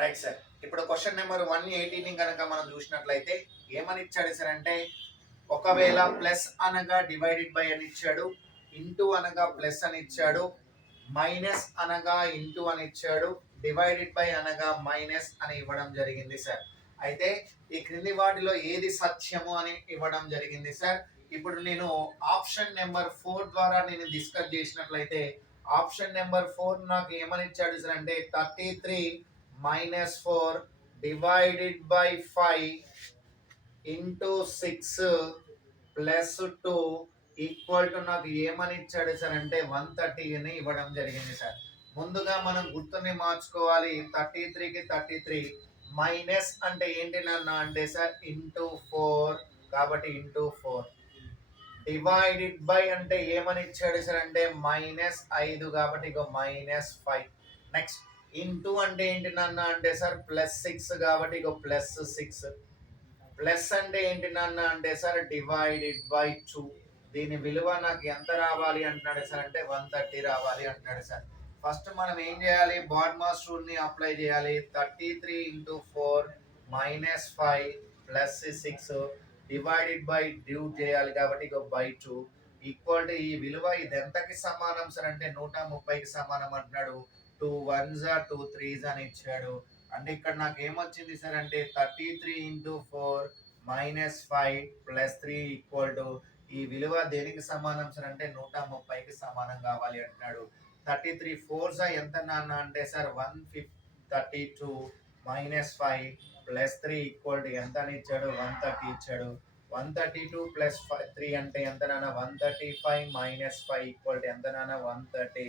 Right sir. ఇప్పుడు question number 118 కనుక మనం చూసినట్లయితే ఏమని ఇచ్చాడు సార్ అంటే, ఒకవేళ ప్లస్ అనగా డివైడెడ్ బై అని ఇచ్చాడు, ఇంటూ అనగా ప్లస్ అని ఇచ్చాడు, మైనస్ అనగా ఇంటూ అని ఇచ్చాడు, డివైడెడ్ బై అనగా మైనస్ అని ఇవ్వడం జరిగింది సార్. అయితే ఈ క్రింది వాటిలో ఏది సత్యము అని ఇవ్వడం జరిగింది సార్. ఇప్పుడు నేను ఆప్షన్ నెంబర్ 4 ద్వారా నేను డిస్కస్ చేసినట్లయితే ఆప్షన్ నెంబర్ 4 నాకు ఏమని ఇచ్చాడు సార్ అంటే 33 minus 4 divided by 5 into 6 plus 2 equal to నాకు ఏమని ఇచ్చాడు సార్ అంటే 130 అని ఇవ్వడం జరిగింది సార్. ముందుగా మనం గుర్తుని మార్చుకోవాలి. 33కి 33 మైనస్ అంటే ఏంటి నాన్న అంటే సార్ ఇంటూ 4 కాబట్టి ఇంటూ 4 డివైడెడ్ బై అంటే ఏమని ఇచ్చాడు సార్ అంటే -5 కాబట్టి ఇక -5 నెక్స్ట్ ఇంటూ అంటే ఏంటి నాన్న అంటే సార్ +6 కాబట్టి ఇక +6 ప్లస్ అంటే ఏంటి నాన్న అంటే సార్ డివైడెడ్ బై 2 దీని విలువ నాకు ఎంత రావాలి అంటున్నాడు సార్ అంటే 130 రావాలి అంటున్నాడు సార్. ఫస్ట్ మనం ఏం చేయాలి, బాడ్మాస్ రూల్ ని అప్లై చేయాలి. 33 into 4 -5 plus 6 divided by due చేయాలి కాబట్టి ఇక బై 2 ఈక్వల్ టు ఈ విలువ ఇది ఎంతకి సమానం సార్ అంటే 130కి సమానం అంటున్నాడు. 2 1s 2 3s అని ఇచ్చాడు. అంటే ఇక్కడ నాకు ఏమొచ్చింది సార్ అంటే 33 ఇంటూ 4 -5 ప్లస్ 3 ఈక్వల్ టు ఈ విలువ దేనికి సమానం సార్ అంటే 130కి సమానం కావాలి అంటున్నాడు. 33 4s ఎంత నాన్న అంటే సార్ 132 -5 ప్లస్ 3 ఈక్వల్ టు ఎంత అని ఇచ్చాడు 130 ఇచ్చాడు. 132 ప్లస్ 3 అంటే ఎంత నాన్న 135 -5 ఈక్వల్ టు ఎంత నాన్న 130.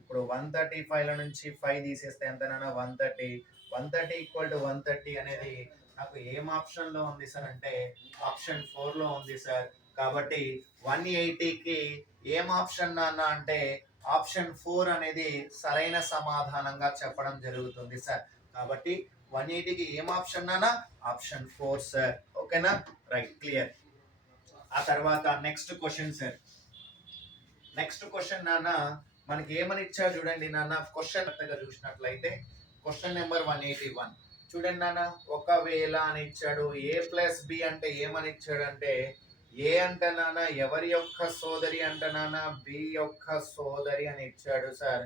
ఇప్పుడు 135 నుంచి 5 తీసేస్తే ఎంత నాన్న 130. 130 ఈక్వల్ టు 130 అనేది నాకు ఏం ఆప్షన్ లో ఉంది సార్ అంటే ఆప్షన్ 4 లో ఉంది సార్. కాబట్టి 180కి ఏం ఆప్షన్ నాన్న అంటే ఆప్షన్ 4 అనేది సరైన సమాధానంగా చెప్పడం జరుగుతుంది సార్. కాబట్టి 180కి ఏం ఆప్షన్ నాన్న ఆప్షన్ 4 సార్. ఓకేనా, రైట్, క్లియర్. ఆ తర్వాత next question sir. Next question నాన్న మనకి ఏమని ఇచ్చారు చూడండి నాన్న. క్వశ్చన్ చూసినట్లయితే క్వశ్చన్ నెంబర్ 181 చూడండి నాన్న. ఒకవేళ అని ఇచ్చాడు ఏ ప్లస్ బి అంటే ఏమని ఇచ్చాడు అంటే ఏ అంటే నాన్న ఎవరి యొక్క సోదరి అంటే నాన్న బి యొక్క సోదరి అని ఇచ్చాడు సార్.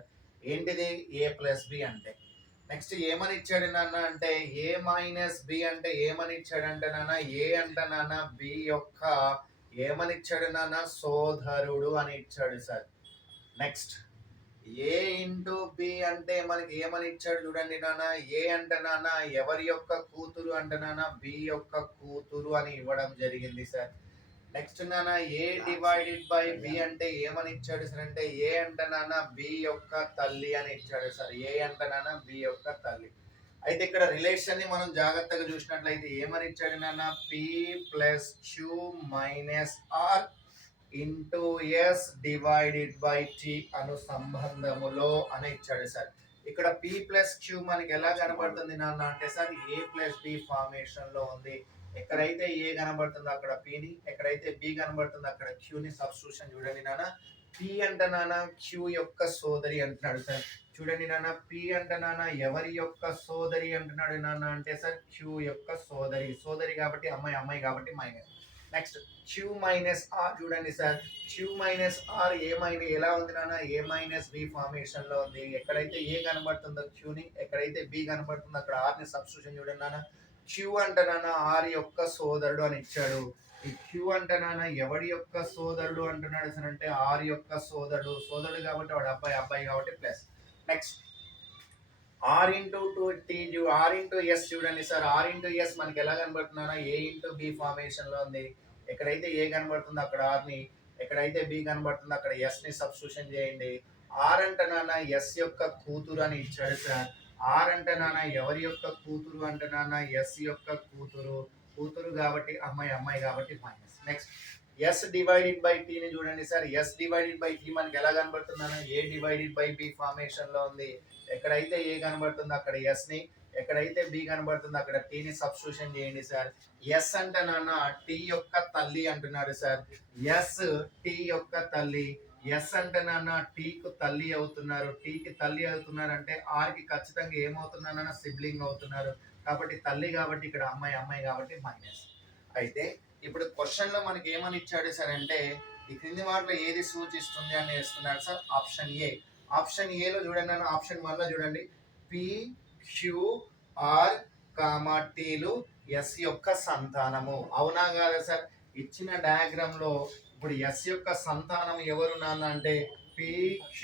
ఏంటిది ఏ ప్లస్ బి అంటే. నెక్స్ట్ ఏమని ఇచ్చాడు నాన్న అంటే ఏ మైనస్ బి అంటే ఏమని ఇచ్చాడు అంటే నాన్న ఏ అంటే నాన్న బి యొక్క ఏమని ఇచ్చాడు నాన్న సోదరుడు అని ఇచ్చాడు సార్. నెక్స్ట్ ఏ ఇంటూ బి అంటే మనకి ఏమని ఇచ్చాడు చూడండి నాన్న. ఏ అంటే నాన్న ఎవరి యొక్క కూతురు అంటే నాన్న బి యొక్క కూతురు అని ఇవ్వడం జరిగింది సార్. నెక్స్ట్ నాన్న ఏ డివైడెడ్ బై బి అంటే ఏమని ఇచ్చాడు సార్ అంటే ఏ అంటే నాన్న బి యొక్క తల్లి అని ఇచ్చాడు సార్. ఏ అంటే నాన్న బి యొక్క తల్లి. అయితే ఇక్కడ రిలేషన్ ని మనం జాగ్రత్తగా చూసినట్లయితే ఏమని ఇచ్చాడు నాన్న P plus Q minus R into S divided by T అను సంబంధములో అని ఇచ్చాడు సార్. ఇక్కడ పి ప్లస్ క్యూ మనకి ఎలా కనబడుతుంది నాన్న అంటే సార్ ఏ ప్లస్ బి ఫార్మేషన్ లో ఉంది. ఎక్కడైతే ఏ కనబడుతుందో అక్కడ పిని, ఎక్కడైతే బి కనబడుతుందో అక్కడ క్యూని సబ్స్టిట్యూషన్ చూడండి నాన్న. పి అంటే నాన్న క్యూ యొక్క సోదరి అంటున్నాడు సార్. చూడండి నాన్న పి అంటే నాన్న ఎవరి యొక్క సోదరి అంటున్నాడు నాన్న అంటే సార్ క్యూ యొక్క సోదరి. సోదరి కాబట్టి అమ్మాయి, అమ్మాయి కాబట్టి minus. Next Q minus R చూడండి sir. Q minus R A minus ఎలా ఉంది నాన్న ఏ మైనస్ బి ఫార్మేషన్ లో ఉంది. ఎక్కడైతే ఏ కనబడుతుందో క్యూని, ఎక్కడైతే బి కనబడుతుందో అక్కడ ఆర్ ని సబ్స్టిట్యూషన్ చూడండి నాన్న. క్యూ అంటే నాన్న ఆర్ యొక్క సోదరుడు అని ఇచ్చాడు. ఈ క్యూ అంటే నాన్న ఎవడి యొక్క సోదరుడు అంటున్నాడు సార్ అంటే ఆర్ యొక్క సోదరుడు. సోదరుడు కాబట్టి వాడు అబ్బాయి, అబ్బాయి కాబట్టి plus. Next R into two T R into S చూడండి సార్. ఆర్ ఇంటూ ఎస్ మనకి ఎలా కనబడుతుందా ఏ ఇంటూ బి ఫార్మేషన్ లో ఉంది. ఎక్కడైతే ఏ కనబడుతుందో అక్కడ ఆర్ ని, ఎక్కడైతే బి కనబడుతుందో అక్కడ ఎస్ ని సబ్స్టిట్యూషన్ చేయండి. ఆర్ అంటే నాన్న ఎస్ యొక్క కూతురు అని ఇచ్చాడు సార్. ఆర్ అంటే నాన్న ఎవరి యొక్క కూతురు అంటే నాన్న ఎస్ యొక్క కూతురు. కూతురు కాబట్టి అమ్మాయి, అమ్మాయి కాబట్టి minus. Next S divided by T ని చూడండి sir. S divided by T మనకి ఎలా కనబడుతుందన్న A divided by B formation లో ఉంది. ఎక్కడైతే ఏ కనబడుతుందో అక్కడ ఎస్ ని, ఎక్కడైతే బి కనబడుతుందో అక్కడ టీ ని సబ్స్టిట్యూషన్ చేయండి సార్. ఎస్ అంటే నాన్న టీ యొక్క తల్లి అంటున్నాడు సార్. ఎస్ టీ యొక్క తల్లి. ఎస్ అంటే నాన్న టీకు తల్లి అవుతున్నారు. టీకి తల్లి అవుతున్నారు అంటే ఆర్కి ఖచ్చితంగా ఏమవుతున్నారన్న సిబ్లింగ్ అవుతున్నారు. కాబట్టి తల్లి కాబట్టి ఇక్కడ అమ్మాయి, అమ్మాయి కాబట్టి మైనస్. అయితే ఇప్పుడు క్వశ్చన్ లో మనకి ఏమని ఇచ్చాడు సార్ అంటే ఈ క్రింది వాటిలో ఏది సూచిస్తుంది అని ఇస్తున్నాడు సార్. Option A. ఆప్షన్ ఏలో చూడండి అన్న, ఆప్షన్ 1 లో చూడండి, పి క్యూ ఆర్ కామా టీలు ఎస్ యొక్క సంతానము. అవునా కాదా సార్? ఇచ్చిన డయాగ్రామ్ లో ఇప్పుడు ఎస్ యొక్క సంతానం ఎవరు నాన్న అంటే పిక్యూఆర్టీలు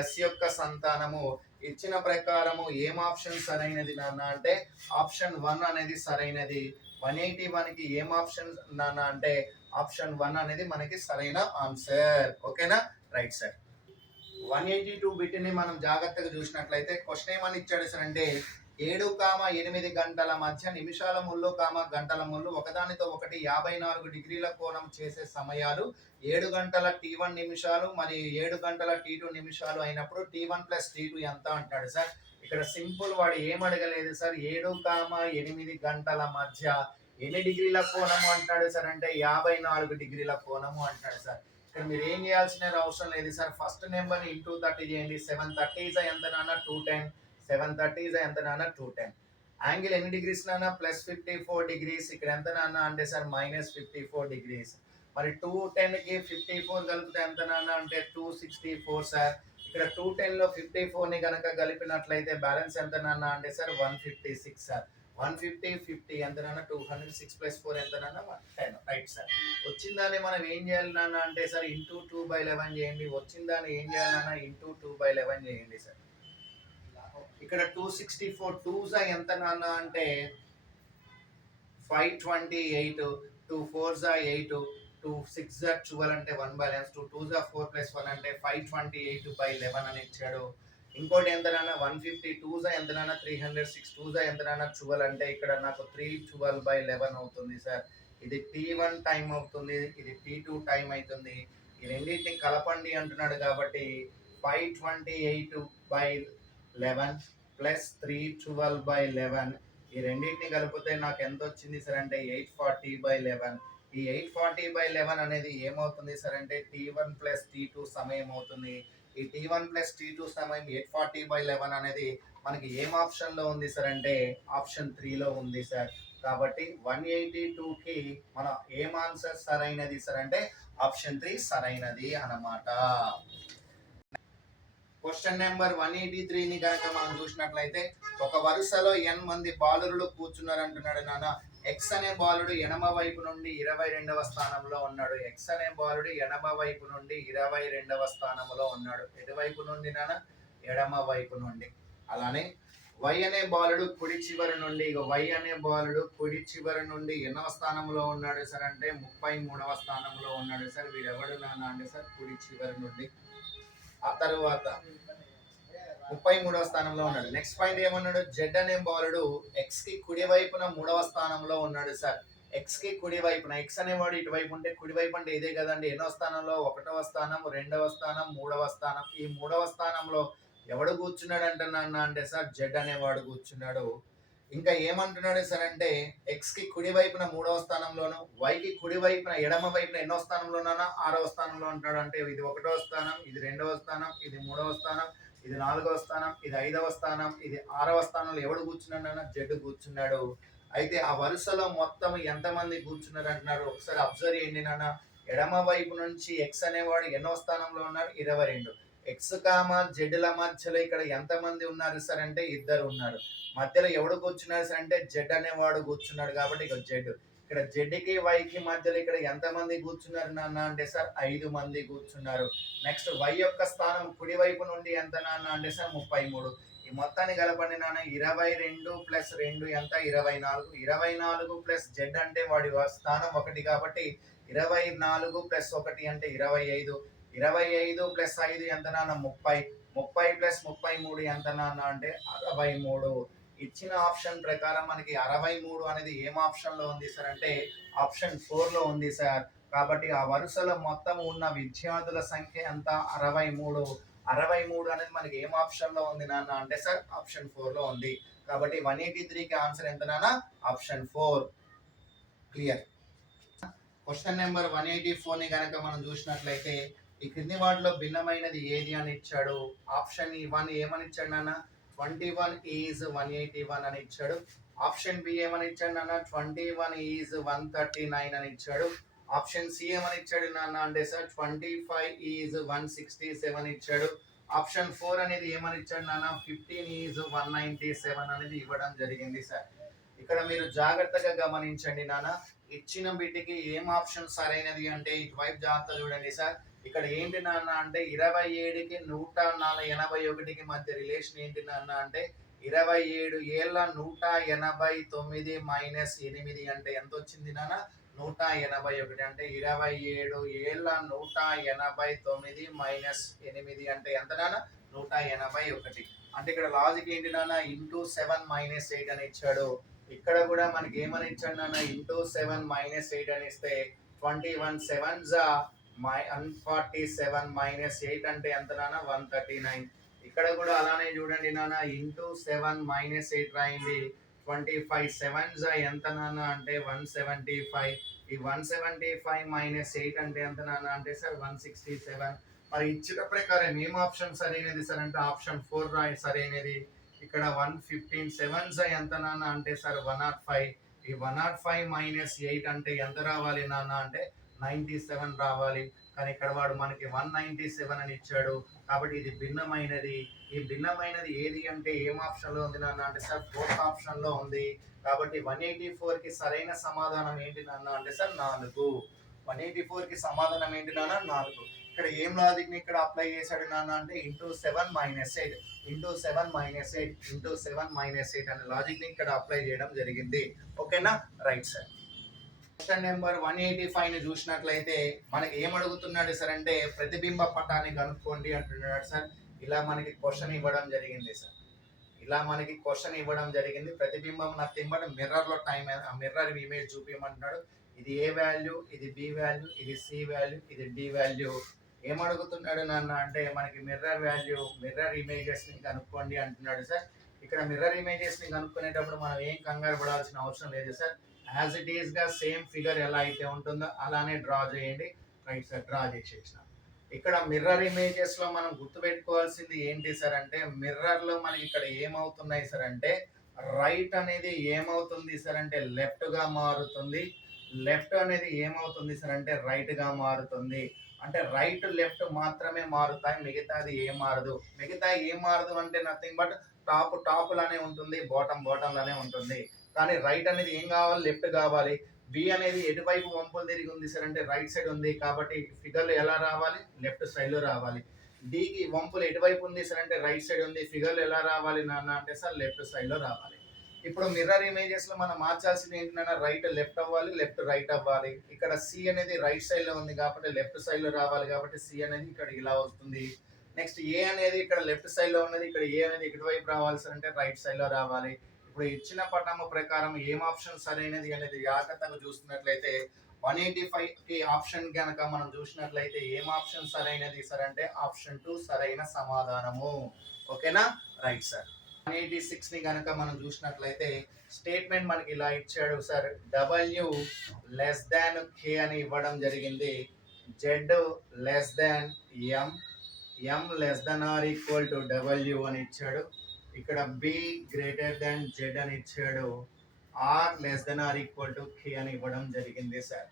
ఎస్ యొక్క సంతానము. ఇచ్చిన ప్రకారము ఏం ఆప్షన్ సరైనది నాన్న అంటే ఆప్షన్ 1 అనేది సరైనది. 181 కి ఏం ఆప్షన్ నాన్న అంటే ఆప్షన్ 1 అనేది మనకి సరైన ఆన్సర్. ఓకేనా? Right sir. 182 బిట్ని మనం జాగ్రత్తగా చూసినట్లయితే క్వశ్చన్ ఏమని ఇచ్చాడు సార్ అంటే 7,8 గంటల మధ్య నిమిషాల ముళ్ళు గంటల ముళ్ళు ఒకదానితో ఒకటి 54 డిగ్రీల కోణం చేసే సమయాలు 7 గంటల T1 నిమిషాలు మరియు 7 గంటల T2 నిమిషాలు అయినప్పుడు T1 ప్లస్ T2 ఎంత అంటాడు సార్. ఇక్కడ సింపుల్, వాడు ఏం అడగలేదు సార్. 7,8 గంటల మధ్య ఎన్ని డిగ్రీల కోణము అంటాడు సార్ అంటే 54 డిగ్రీల కోణము అంటాడు సార్. ఇక్కడ మీరు ఏం చేయాల్సిన అవసరం లేదు సార్. ఫస్ట్ నెంబర్ ఇంటూ 30 చేయండి. 730 ఎంత నాన్న 210. 730 ఎంత నాన్న 210. యాంగిల్ ఎన్ని డిగ్రీస్ నాన్న ప్లస్ 54 డిగ్రీస్. ఇక్కడ ఎంత నాన్న అంటే సార్ మైనస్ 54 డిగ్రీస్. మరి 210 కి 54 కలిపితే ఎంత నాన్న అంటే 264 సార్. ఇక్కడ 210 లో 54 ని కనుక కలిపినట్లయితే బ్యాలెన్స్ ఎంత నాన్న అంటే సార్ 156 సార్. 150 50 ఎంత నాన్న 206 ప్లస్ 4 ఎంత నాన్న 10. Right sir. వచ్చిందాన్ని మనం ఏం చేయాలి నాన్న అంటే సార్ ఇంటూ 2/11 చేయండి. వచ్చిందాన్ని ఏం చేయాలి నాన్న ఇంటూ 2/11 చేయండి సార్. ఇక్కడ 264 2s ఎంత నాన్న అంటే 528. 2 4s 8. 2 6s 12 అంటే 1 బ్యాలెన్స్. 2 2s 4 ప్లస్ 1 అంటే 528/11 అని ఇచ్చాడు. ఇంకోటి ఎంత నాన్న 150. 2s ఎంత నాన్న 306. 2s ఎంత నాన్న 12 అంటే ఇక్కడ నాకు 312/11 అవుతుంది సార్. ఇది T1 టైం అవుతుంది, ఇది T2 టైం అవుతుంది. ఈ రెండింటిని కలపండి అంటున్నాడు కాబట్టి 528/11 ప్లస్ 312/11 ఈ రెండింటిని కలిపితే నాకు ఎంత వచ్చింది సార్ అంటే 840/11. ఈ 840/11 అనేది ఏమవుతుంది సార్ అంటే T1 ప్లస్ T2 సమయం అవుతుంది. ఈ T1 ప్లస్ T2 సమయం 840/11 అనేది మనకి ఏం ఆప్షన్ లో ఉంది సార్ అంటే ఆప్షన్ 3 లో ఉంది సార్. కాబట్టి 182కి మన ఏం ఆన్సర్ సరైనది సార్ అంటే ఆప్షన్ 3 సరైనది అన్నమాట. క్వశ్చన్ నెంబర్ 183ని కనుక మనం చూసినట్లయితే ఒక వరుసలో n మంది బాలురులు కూర్చున్నారు అంటున్నాడు నాన్న. ఎక్స్ అనే బాలుడు ఎడమ వైపు నుండి 22వ స్థానంలో ఉన్నాడు. ఎక్స్ అనే బాలుడు ఎడమ వైపు నుండి 22వ స్థానంలో ఉన్నాడు. ఎటువైపు నుండి నాన్న ఎడమ వైపు నుండి. అలానే వై అనే బాలుడు కుడి చివరి నుండి, వై అనే బాలుడు కుడి చివరి నుండి ఎన్నవ స్థానంలో ఉన్నాడు సార్ అంటే 33వ స్థానంలో ఉన్నాడు సార్. వీడెవడు నాన్న అంటే సార్ కుడి చివరి నుండి. ఆ తర్వాత 33వ స్థానంలో ఉన్నాడు. నెక్స్ట్ పాయింట్ ఏమన్నాడు, జెడ్ అనే బాలుడు ఎక్స్ కి కుడి వైపున 3వ స్థానంలో ఉన్నాడు సార్. ఎక్స్ కి కుడి వైపున, ఎక్స్ అనేవాడు ఇటువైపు ఉంటే కుడి వైపు అంటే ఇదే కదండి. ఎన్నో స్థానంలో 1వ స్థానం, 2వ స్థానం, 3వ స్థానం. ఈ 3వ స్థానంలో ఎవడు కూర్చున్నాడు అంటున్నా అంటే సార్ జెడ్ అనేవాడు కూర్చున్నాడు. ఇంకా ఏమంటున్నాడు సార్ అంటే ఎక్స్ కి కుడి వైపున 3వ స్థానంలోను, వై కి కుడి వైపున ఎడమ వైపున ఎన్నో స్థానంలోనా 6వ స్థానంలో ఉంటాడు. అంటే ఇది 1వ స్థానం, ఇది 2వ స్థానం, ఇది 3వ స్థానం, ఇది 4వ స్థానం, ఇది 5వ స్థానం, ఇది 6వ స్థానంలో ఎవడు కూర్చున్నాడు? జెడ్ కూర్చున్నాడు. అయితే ఆ వరుసలో మొత్తం ఎంతమంది కూర్చున్నారు అంటున్నారు ఒకసారి అబ్జర్వ్ చేయండి నాన్న. ఎడమ వైపు నుంచి ఎక్స్ అనేవాడు ఎన్నో స్థానంలో ఉన్నారు 22. ఎక్స్ కామా జెడ్ల మధ్యలో ఇక్కడ ఎంతమంది ఉన్నారు సార్ అంటే 2 ఉన్నారు. మధ్యలో ఎవడు కూర్చున్నారు సార్ అంటే జెడ్ అనేవాడు కూర్చున్నాడు కాబట్టి ఇక జెడ్. ఇక్కడ జెడ్ కి వై కి మధ్యలో ఇక్కడ ఎంతమంది కూర్చున్నారు నాన్న అంటే సార్ 5 మంది కూర్చున్నారు. నెక్స్ట్ వై యొక్క స్థానం కుడి వైపు నుండి ఎంత నాన్న అంటే సార్ 33. ఈ మొత్తాన్ని కలపండి నాన్న. 22 ప్లస్ 2 ఎంత 24. 24 ప్లస్ జెడ్ అంటే వాడి స్థానం 1 కాబట్టి 24 ప్లస్ 1 అంటే 25. 25 ప్లస్ 5 ఎంత నాన్న 30. 30 ప్లస్ 33 ఎంత నాన్న అంటే 63. ఇచ్చిన ఆప్షన్ ప్రకారం మనకి 63 అనేది ఏం ఆప్షన్ లో ఉంది సార్ అంటే ఆప్షన్ 4 లో ఉంది సార్. కాబట్టి ఆ వరుసలో మొత్తం ఉన్న విద్యార్థుల సంఖ్య ఎంత 63. 63 అనేది మనకి ఏం ఆప్షన్ లో ఉంది నాన్న అంటే సార్ ఆప్షన్ 4 లో ఉంది. కాబట్టి 183కి ఆన్సర్ ఎంత నాన్న ఆప్షన్ 4. క్లియర్. క్వశ్చన్ నెంబర్ 184 ని గనక మనం చూసినట్లయితే ఈ క్రింది వాటిలో భిన్నమైనది ఏది అని ఇచ్చాడు. ఆప్షన్ వన్ ఏమని ఇచ్చాడు నాన్న, 21 ఈజ్ 181 అని ఇచ్చాడు. ఆప్షన్ బి ఏమని ఇచ్చాడు నాన్న, 21 ఈజ్ 139 అని ఇచ్చాడు. ఆప్షన్ సి ఏమని ఇచ్చాడు నాన్న అంటే సార్ 25 ఈజ్ 167 ఇచ్చాడు. ఆప్షన్ 4 అనేది ఏమని ఇచ్చాడు నాన్న, 15 ఈజ్ 197 అనేది ఇవ్వడం జరిగింది సార్. ఇక్కడ మీరు జాగ్రత్తగా గమనించండి నాన్న, ఇచ్చిన బిడ్డకి ఏం ఆప్షన్ సరైనది అంటే ఇటువైపు జాగ్రత్త చూడండి సార్. ఇక్కడ ఏంటి నాన్న అంటే 27కి 181కి మధ్య రిలేషన్ ఏంటి నాన్న అంటే 27 ఏళ్ళ 189 మైనస్ 8 అంటే ఎంత వచ్చింది నాన్న, 181. అంటే 27 ఏళ్ళ 189 మైనస్ 8 అంటే ఎంత నాన్న, 181. అంటే ఇక్కడ లాజిక్ ఏంటి నాన్న, ఇంటూ 7 మైనస్ 8 అని ఇచ్చాడు. ఇక్కడ కూడా మనకి ఏమని ఇచ్చాడు నాన్న, ఇంటూ 7 మైనస్ 8 అని ఇస్తే 21 7s 147 మైనస్ 8 అంటే ఎంత నాన్న, 139. ఇక్కడ కూడా అలానే చూడండి నాన్న, ఇంటూ 7 మైనస్ 8 రాయింది. 25 7s ఎంత నాన్న అంటే 175. ఈ 175 మైనస్ 8 అంటే ఎంత నాన్న అంటే సార్ 167. మరి ఇచ్చిన ప్రకారం ఏం ఆప్షన్ సరైనది సార్ అంటే ఆప్షన్ 4 రాయి సరైనది. ఇక్కడ 115 7s ఎంత నాన్న అంటే సార్ 105. ఈ 105 మైనస్ 8 అంటే ఎంత రావాలి నాన్న అంటే 97 రావాలి. కానీ ఇక్కడ వాడు మనకి 197 అని ఇచ్చాడు. కాబట్టి ఇది భిన్నమైనది. ఈ భిన్నమైనది ఏది అంటే ఏం ఆప్షన్ లో ఉంది నాన్న అంటే సార్ 4th ఆప్షన్ లో ఉంది. కాబట్టి 184 కి సరైన సమాధానం ఏంటి నాన్న అంటే సార్ 4. 184 కి సమాధానం ఏంటి నాన్న, 4. ఇక్కడ ఏం లాజిక్ ని ఇక్కడ అప్లై చేశాడు నాన్న అంటే into 7 minus 8 into 7 minus 8 into 7 minus 8 అనే లాజిక్ ని ఇక్కడ అప్లై చేయడం జరిగింది. ఓకేనా, రైట్ సార్. క్వశ్చన్ నెంబర్ 185 ని చూసినట్లయితే మనకి ఏం అడుగుతున్నాడు సార్ అంటే ప్రతిబింబ పటాన్ని కనుక్కోండి అంటున్నాడు సార్. ఇలా మనకి క్వశ్చన్ ఇవ్వడం జరిగింది సార్. ఇలా మనకి క్వశ్చన్ ఇవ్వడం జరిగింది. ప్రతిబింబం నథింగ్ బట్ మిర్రర్ లో మిర్రర్ ఇమేజ్ చూపించమంటున్నాడు. ఇది ఏ వాల్యూ, ఇది బి వాల్యూ, ఇది సి వాల్యూ, ఇది డి వాల్యూ. ఏమడుగుతున్నాడు నాన్న అంటే మనకి మిర్రర్ వాల్యూ, మిర్రర్ ఇమేజెస్ ని కనుక్కోండి అంటున్నాడు సార్. ఇక్కడ మిర్రర్ ఇమేజెస్ ని కనుక్కునేటప్పుడు మనం ఏం కంగారు పడాల్సిన అవసరం లేదు సార్. యాజ్ ఇట్ ఈస్ గా సేమ్ ఫిగర్ ఎలా అయితే ఉంటుందో అలానే డ్రా చేయండి. రైట్ సార్, డ్రా చేసేసిన. ఇక్కడ మిర్రర్ ఇమేజెస్ లో మనం గుర్తుపెట్టుకోవాల్సింది ఏంటి సార్ అంటే మిర్రర్ లో మనకి ఇక్కడ ఏమవుతున్నాయి సార్ అంటే రైట్ అనేది ఏమవుతుంది సార్ అంటే లెఫ్ట్ గా మారుతుంది. లెఫ్ట్ అనేది ఏమవుతుంది సార్ అంటే రైట్ గా మారుతుంది. అంటే రైట్ లెఫ్ట్ మాత్రమే మారుతాయి, మిగతాది ఏం మారదు. మిగతా ఏం మారదు అంటే నథింగ్ బట్ టాప్ లానే ఉంటుంది, బాటం లానే ఉంటుంది. కానీ రైట్ అనేది ఏం కావాలి, లెఫ్ట్ కావాలి. బి అనేది ఎటువైపు వంపులు తిరిగి ఉంది సార్ అంటే రైట్ సైడ్ ఉంది. కాబట్టి ఫిగర్లు ఎలా రావాలి, లెఫ్ట్ సైడ్ లో రావాలి. డికి వంపులు ఎటువైపు ఉంది సార్ అంటే రైట్ సైడ్ ఉంది. ఫిగర్లు ఎలా రావాలి నాన్న అంటే సార్ లెఫ్ట్ సైడ్ లో రావాలి. ఇప్పుడు మిర్రర్ ఇమేజెస్ లో మనం మార్చాల్సింది ఏంటంటే రైట్ లెఫ్ట్ అవ్వాలి, లెఫ్ట్ రైట్ అవ్వాలి. ఇక్కడ సి అనేది రైట్ సైడ్ లో ఉంది కాబట్టి లెఫ్ట్ సైడ్ లో రావాలి. కాబట్టి సి అనేది ఇక్కడ ఇలా వస్తుంది. నెక్స్ట్ ఏ అనేది ఇక్కడ లెఫ్ట్ సైడ్ లో ఉన్నది, ఇక్కడ ఏ అనేది ఇటువైపు రావాలి సార్ అంటే రైట్ సైడ్ లో రావాలి. ఇప్పుడు ఇచ్చిన పటము ప్రకారం ఏం ఆప్షన్ సరైనది అనేది జాగ్రత్తగా చూస్తున్నట్లయితే 185 కి ఆప్షన్ కనుక మనం చూసినట్లయితే ఏం ఆప్షన్ సరైనది సార్ అంటే ఆప్షన్ 2 సరైన సమాధానము. ఓకేనా, రైట్ సార్. 186 ని కనుక మనం చూసినట్లయితే స్టేట్మెంట్ మనకి ఇలా ఇచ్చాడు sir. W less than K అని ఇవ్వడం జరిగింది. Z less than M, M less than or equal to W అని ఇచ్చాడు. ఇక్కడ B గ్రేటర్ దాన్ Z అని ఇచ్చాడు. R less than or equal to K అని ఇవ్వడం జరిగింది సార్.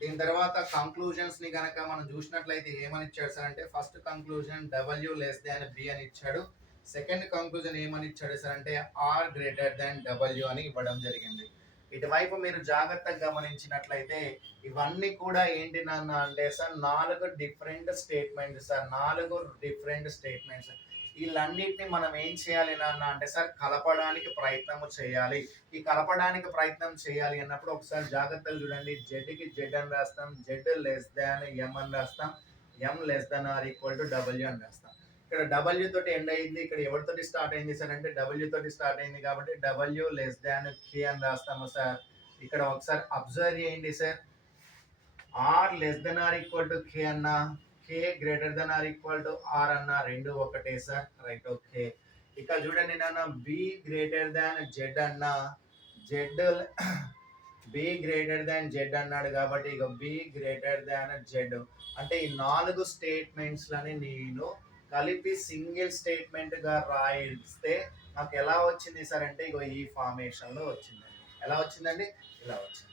దీని తర్వాత కంక్లూజన్స్ ని కనుక మనం చూసినట్లయితే ఏమని ఇచ్చాడు సార్ అంటే first conclusion W less than B అని ఇచ్చాడు. సెకండ్ కంక్లూజన్ ఏమని ఇచ్చాడు సార్ అంటే ఆర్ గ్రేటర్ దాన్ W అని ఇవ్వడం జరిగింది. ఇటువైపు మీరు జాగ్రత్తగా గమనించినట్లయితే ఇవన్నీ కూడా ఏంటి నాన్న అంటే sir 4 different statements sir. 4 different statements. వీళ్ళన్నిటిని మనం ఏం చేయాలి నాన్న అంటే సార్ కలపడానికి ప్రయత్నం చేయాలి. ఈ కలపడానికి ప్రయత్నం చేయాలి అన్నప్పుడు ఒకసారి జాగ్రత్తగా చూడండి. జెడ్కి జెడ్ అని రాస్తాం, జెడ్ లెస్ దాన్ ఎం అని రాస్తాం, M less than or equal to W అని రాస్తాం. ఇక్కడ W తోటి ఎండ్ అయింది. ఇక్కడ ఎవరితోటి స్టార్ట్ అయింది సార్ అంటే W తోటి స్టార్ట్ అయింది కాబట్టి W లెస్ దాన్ K అని రాస్తాము సార్. ఇక్కడ ఒకసారి అబ్జర్వ్ చేయండి sir. R less than or equal to K అన్న, K greater than or equal to R అన్న, రెండు ఒకటే సార్. Right, okay. ఇక్కడ చూడండి నాన్న B గ్రేటర్ దాన్ Z అన్న, Z B greater than Z అన్నాడు కాబట్టి ఇక బి గ్రేటర్ దాన్ జెడ్ అంటే ఈ 4 స్టేట్మెంట్స్ లని నేను కలిపి సింగిల్ స్టేట్మెంట్ గా రాయిస్తే నాకు ఎలా వచ్చింది సార్ అంటే ఇగో ఈ ఫార్మేషన్ లో వచ్చిందండి. ఎలా వచ్చిందండి? ఇలా వచ్చింది.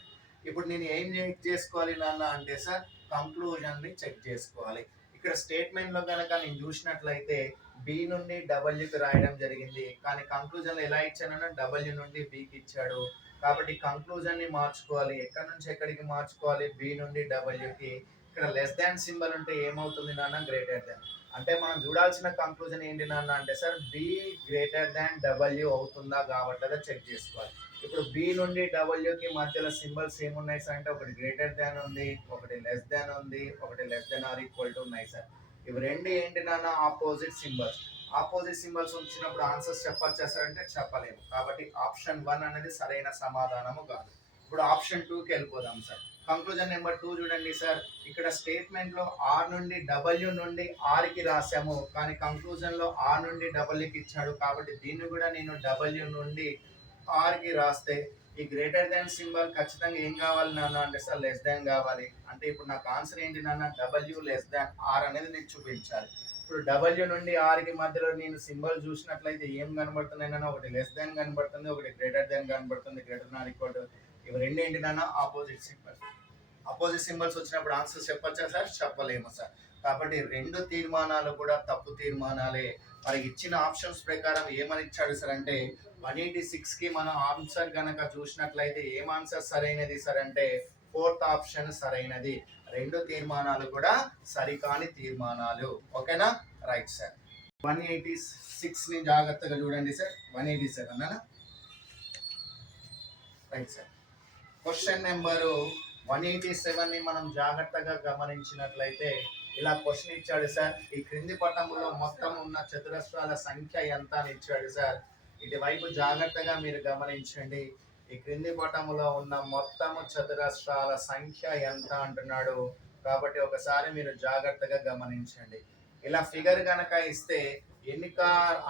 ఇప్పుడు నేను ఏం చెక్ చేసుకోవాలి నాన్న అంటే సార్ కంక్లూజన్ ని చెక్ చేసుకోవాలి. ఇక్కడ స్టేట్మెంట్ లో కనుక నేను చూసినట్లయితే బి నుండి డబ్ల్యూకి రాయడం జరిగింది, కానీ కంక్లూజన్ లో ఎలా ఇచ్చానన్నా డబ్ల్యూ నుండి బికి ఇచ్చాడు. కాబట్టి కంక్లూజన్ ని మార్చుకోవాలి. ఎక్కడి నుంచి ఎక్కడికి మార్చుకోవాలి? బి నుండి డబ్ల్యూకి. ఇక్కడ లెస్ దాన్ సింబల్ ఉంటే ఏమవుతుంది నాన్న? Greater than. అంటే మనం చూడాల్సిన కంక్లూజన్ ఏంటి నాన్న అంటే sir B greater than W అవుతుందా కాబట్టి చెక్ చేసుకోవాలి. ఇప్పుడు బి నుండి డబ్ల్యూకి మధ్యలో సింబల్స్ ఏమున్నాయి సార్ అంటే ఒకటి గ్రేటర్ దాన్ ఉంది, ఒకటి లెస్ దాన్ ఉంది, ఒకటి less than or equal to ఉన్నాయి సార్. ఇవి రెండు ఏంటి నాన్న? Opposite symbols. ఆపోజిట్ సింబల్స్ వచ్చినప్పుడు ఆన్సర్స్ చెప్పచ్చా సార్ అంటే చెప్పలేము. కాబట్టి ఆప్షన్ 1 అనేది సరైన సమాధానము కాదు. ఇప్పుడు ఆప్షన్ 2కి వెళ్ళిపోదాం సార్. కంక్లూజన్ నెంబర్ 2 చూడండి సార్. ఇక్కడ స్టేట్మెంట్ లో ఆర్ నుండి డబ్ల్యూ నుండి ఆర్ కి రాసాము, కానీ కంక్లూజన్ లో ఆర్ నుండి డబ్ల్యూకి ఇచ్చాడు. కాబట్టి దీన్ని కూడా నేను డబ్ల్యూ నుండి ఆర్ కి రాస్తే ఈ గ్రేటర్ దాన్ సింబల్ ఖచ్చితంగా ఏం కావాలి నాన్న అంటే సార్ లెస్ దాన్ కావాలి. అంటే ఇప్పుడు నాకు ఆన్సర్ ఏంటి నాన్న? డబ్ల్యూ లెస్ దాన్ ఆర్ అనేది నేను చూపించాలి. ఇప్పుడు డబ్ల్యూ నుండి ఆర్ కి మధ్యలో నేను సింబల్ చూసినట్లయితే ఏం కనబడుతుంది నాన్న? ఒకటి లెస్ దాన్ కనబడుతుంది, ఒకటి గ్రేటర్ దాన్ కనబడుతుంది. గ్రేటర్ దాన్ ఈక్వల్ టు ఇవి రెండు ఏంటి నాన్న? Opposite symbol. అపోజిట్ సింబల్స్ వచ్చినప్పుడు ఆన్సర్ చెప్పచ్చా సార్? చెప్పలేము సార్. కాబట్టి రెండు తీర్మానాలు కూడా తప్పు తీర్మానాలే. మరి ఇచ్చిన ఆప్షన్స్ ప్రకారం ఏమని ఇచ్చాడు సార్ అంటే 186 కి మనం ఆన్సర్ గనక చూసినట్లయితే ఏం ఆన్సర్ సరైనది సార్ అంటే 4th ఆప్షన్ సరైనది. రెండు తీర్మానాలు కూడా సరికాని తీర్మానాలు. ఓకేనా? Right sir. 186 ని జాగ్రత్తగా చూడండి సార్. 187 అన్నా రైట్ సార్. క్వశ్చన్ నెంబరు 187 ని మనం జాగ్రత్తగా గమనించినట్లయితే ఇలా క్వశ్చన్ ఇచ్చాడు సార్. ఈ క్రింది పటంలో మొత్తం ఉన్న చతురస్రాల సంఖ్య ఎంత అని ఇచ్చాడు సార్. ఇటువైపు జాగ్రత్తగా మీరు గమనించండి. ఈ క్రింది పటములో ఉన్న మొత్తము చతురస్రాల సంఖ్య ఎంత అంటున్నాడు. కాబట్టి ఒకసారి మీరు జాగ్రత్తగా గమనించండి. ఇలా ఫిగర్ గనక ఇస్తే ఎన్ని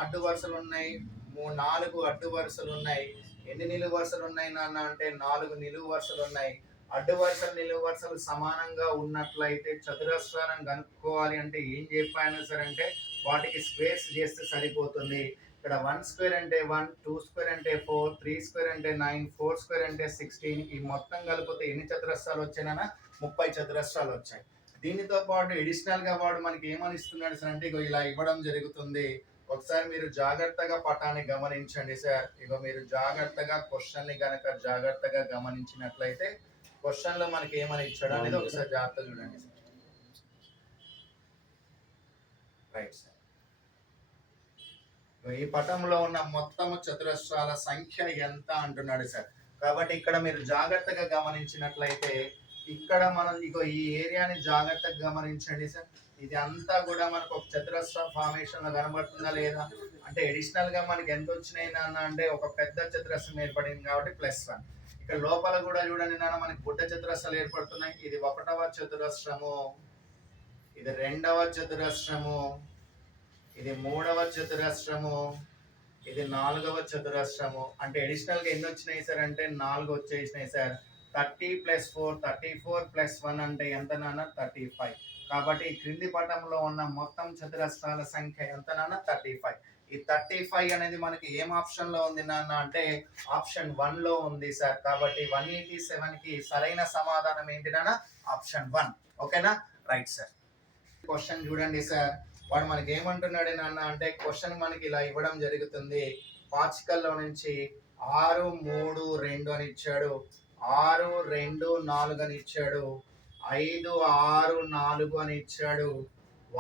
అడ్డు వరుసలు ఉన్నాయి? 4 అడ్డు వరుసలు ఉన్నాయి. ఎన్ని నిలువు వరుసలు ఉన్నాయి నాన్న అంటే 4 నిలువు వరుసలు ఉన్నాయి. అడ్డు వరుసలు నిలువు వరుసలు సమానంగా ఉన్నట్లయితే చతురస్రాలను కనుక్కోవాలి అంటే ఏం చెప్పాను సార్ అంటే వాటికి స్క్వేర్స్ చేస్తే సరిపోతుంది. ఇక్కడ 1 స్క్వేర్ అంటే 1, 2 స్క్వేర్ అంటే 4, 3 స్క్వేర్ అంటే 9, 4 స్క్వేర్ అంటే 16. ఈ మొత్తం కలిపితే ఎన్ని చతురస్రాలు వచ్చాయన్నా? 30 చతురస్రాలు వచ్చాయి. దీనితో పాటు ఎడిషనల్ గా వాడు మనకి ఏమని ఇస్తున్నాడు సార్ అంటే ఇలా ఇవ్వడం జరుగుతుంది. ఒకసారి మీరు జాగ్రత్తగా పటాన్ని గమనించండి సార్. మీరు జాగ్రత్తగా క్వశ్చన్ ని గనక జాగ్రత్తగా గమనించినట్లయితే క్వశ్చన్ లో మనకి ఏమని ఇచ్చాడు అనేది ఒకసారి జాగ్రత్తగా చూడండి సార్. Right sir. ఈ పటంలో ఉన్న మొత్తం చతురస్రాల సంఖ్య ఎంత అంటున్నాడు సార్. కాబట్టి ఇక్కడ మీరు జాగ్రత్తగా గమనించినట్లయితే ఇక్కడ మనం ఈ ఏరియాని జాగ్రత్తగా గమనించండి సార్. ఇది అంతా కూడా మనకు ఒక చతురస్ర ఫార్మేషన్ లో కనబడుతుందా లేదా అంటే ఎడిషనల్ గా మనకి ఎంత వచ్చినాయి నాన్న అంటే ఒక పెద్ద చతురస్రం ఏర్పడింది కాబట్టి +1. ఇక్కడ లోపల కూడా చూడండి నాన్న మనకి బుడ్డ చతురస్రాలు ఏర్పడుతున్నాయి. ఇది 1వ చతురస్రము, ఇది 2వ చతురస్రము, ఇది 3వ చతురస్రము, ఇది 4వ చతురస్రము. అంటే అడిషనల్ గా ఎన్ని వచ్చినాయి సార్ అంటే 4 వచ్చేసినాయి సార్. 30 + 4 34 + 1 అంటే ఎంత నాన్న? 35. కాబట్టి ఈ క్రింది పటంలో ఉన్న మొత్తం చతురస్రాల సంఖ్య ఎంత నాన్న? 35. ఈ 35 అనేది మనకి ఏం ఆప్షన్ లో ఉంది నాన్న అంటే ఆప్షన్ 1 లో ఉంది సార్. కాబట్టి 187 కి సరైన సమాధానం ఏంటి నాన్న? ఆప్షన్ 1. ఓకేనా? Right sir. క్వశ్చన్ చూడండి సార్. వాడు మనకి ఏమంటున్నాడు నాన్న అంటే క్వశ్చన్ మనకి ఇలా ఇవ్వడం జరుగుతుంది. పాచికల్లో నుంచి 6 3 2 అని ఇచ్చాడు, 6 2 4 అని ఇచ్చాడు, 5 6 4 అని ఇచ్చాడు,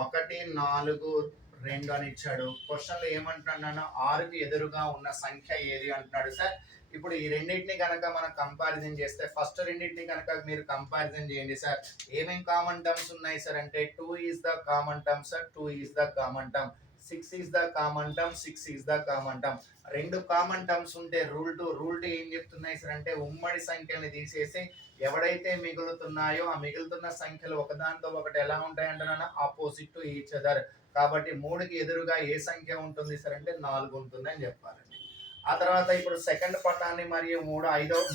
1 4 2 అని ఇచ్చాడు. క్వశ్చన్ లో ఏమంటున్నాడు? 6కి ఎదురుగా ఉన్న సంఖ్య ఏది అంటున్నాడు సార్. ఇప్పుడు ఈ రెండింటిని కనుక మనం కంపారిజన్ చేస్తే ఫస్ట్ రెండింటిని కనుక మీరు కంపారిజన్ చేయండి సార్. ఏమేం కామన్ టర్మ్స్ ఉన్నాయి సార్ అంటే 2 is the common term sir, 2 is the common term, 6 is the common term, 6 is the common term. రెండు కామన్ టర్మ్స్ ఉంటే రూల్ 2 ఏం చెప్తున్నాయి సార్ అంటే ఉమ్మడి సంఖ్యల్ని తీసేసి ఎవడైతే మిగులుతున్నాయో ఆ మిగులుతున్న సంఖ్యలు ఒకదానితో ఒకటి ఎలా ఉంటాయంటే ఆపోజిట్ టు ఈచ్ అదర్. కాబట్టి 3కి ఎదురుగా ఏ సంఖ్య ఉంటుంది సార్ అంటే 4 ఉంటుంది అని చెప్పాలండి. ఆ తర్వాత ఇప్పుడు సెకండ్ పటాన్ని మరియు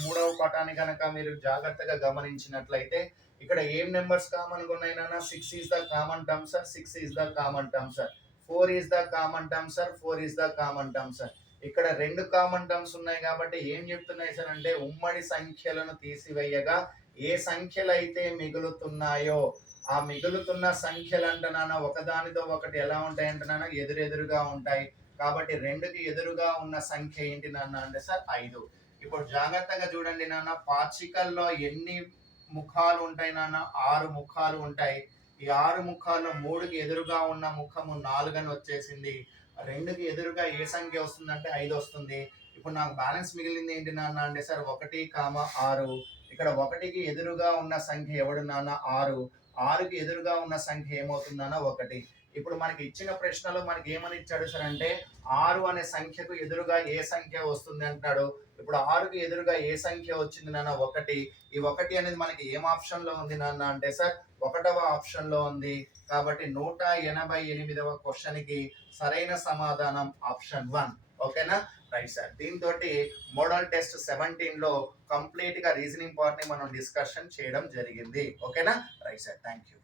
మూడవ పటాన్ని కనుక మీరు జాగ్రత్తగా గమనించినట్లయితే ఇక్కడ ఏం నెంబర్స్ కామన్ గా ఉన్నాయి నాన్న? 6 is the common term sir, 6 is the common term sir, 4 is the common term sir, 4 is the common term sir. ఇక్కడ రెండు కామన్ టర్మ్స్ ఉన్నాయి కాబట్టి ఏం చెప్తున్నాయి సార్ అంటే ఉమ్మడి సంఖ్యలను తీసివేయగా ఏ సంఖ్యలు అయితే మిగులుతున్నాయో ఆ మిగులుతున్న సంఖ్యలు అంటున్నానా ఒకదానితో ఒకటి ఎలా ఉంటాయి అంటున్నానా ఎదురెదురుగా ఉంటాయి. కాబట్టి రెండుకి ఎదురుగా ఉన్న సంఖ్య ఏంటి నాన్న అంటే సార్ 5. ఇప్పుడు జాగ్రత్తగా చూడండి నాన్న, పాచికల్లో ఎన్ని ముఖాలు ఉంటాయి నాన్న? 6 ముఖాలు ఉంటాయి. ఈ 6 ముఖాల్లో 3కి ఎదురుగా ఉన్న ముఖము 4 అని వచ్చేసింది. 2కి ఎదురుగా ఏ సంఖ్య వస్తుందంటే 5 వస్తుంది. ఇప్పుడు నాకు బ్యాలెన్స్ మిగిలింది ఏంటి నాన్న అంటే సార్ 1, 6. ఇక్కడ 1కి ఎదురుగా ఉన్న సంఖ్య ఎవడు నాన్న? 6. 6కి ఎదురుగా ఉన్న సంఖ్య ఏమవుతుందన్న? 1. ఇప్పుడు మనకి ఇచ్చిన ప్రశ్నలో మనకి ఏమని ఇచ్చాడు సార్ అంటే 6 అనే సంఖ్యకు ఎదురుగా ఏ సంఖ్య వస్తుంది అంటాడు. ఇప్పుడు 6కి ఎదురుగా ఏ సంఖ్య వచ్చింది నాన్న? 1. ఈ 1 అనేది మనకి ఏం ఆప్షన్ లో ఉంది నాన్న అంటే సార్ 1వ ఆప్షన్ లో ఉంది. కాబట్టి 188వ క్వశ్చన్ కి సరైన సమాధానం ఆప్షన్ 1. ఓకేనా? Right sir. దీంతో మోడల్ టెస్ట్ 17 లో కంప్లీట్ గా రీజనింగ్ పార్ట్ ని మనం డిస్కషన్ చేయడం జరిగింది. ఓకేనా? Right sir. Thank you.